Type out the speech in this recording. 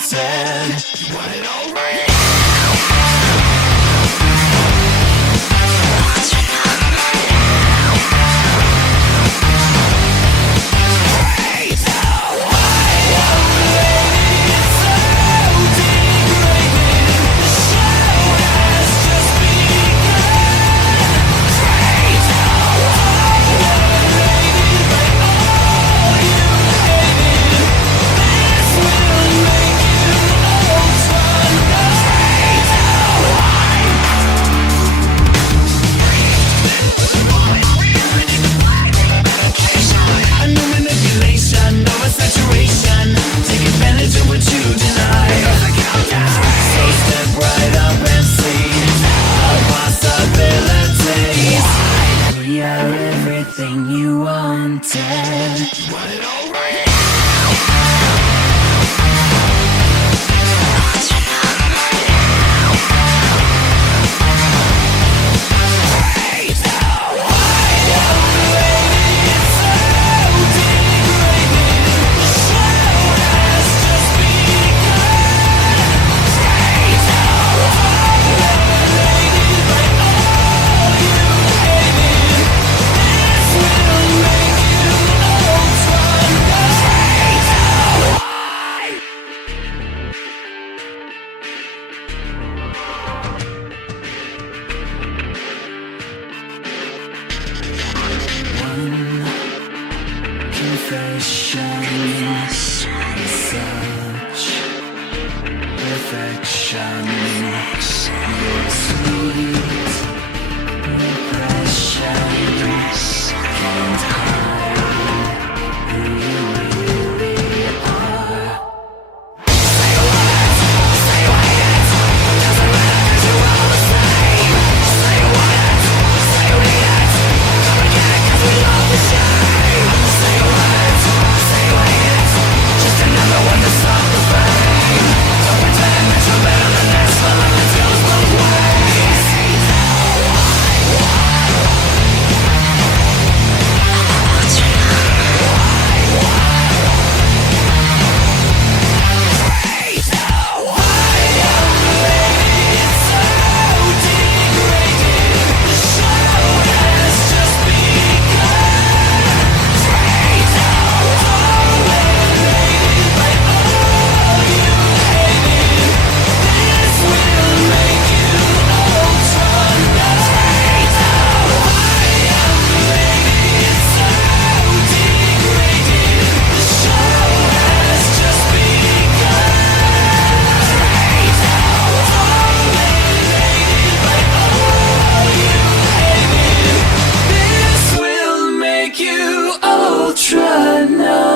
wanted. You want it all right. You wanted. Want it all right. Confession, such perfection, your sweet impression can't hide who you really are. Say what? Say what? Doesn't matter 'cause you're all the same. Say what? Say what? Gonna get it 'cause we love the shame. Say what? Say what? Just another one to stop the pain. Don't pretend that you're better than this, but let it go both ways. Ultranumb.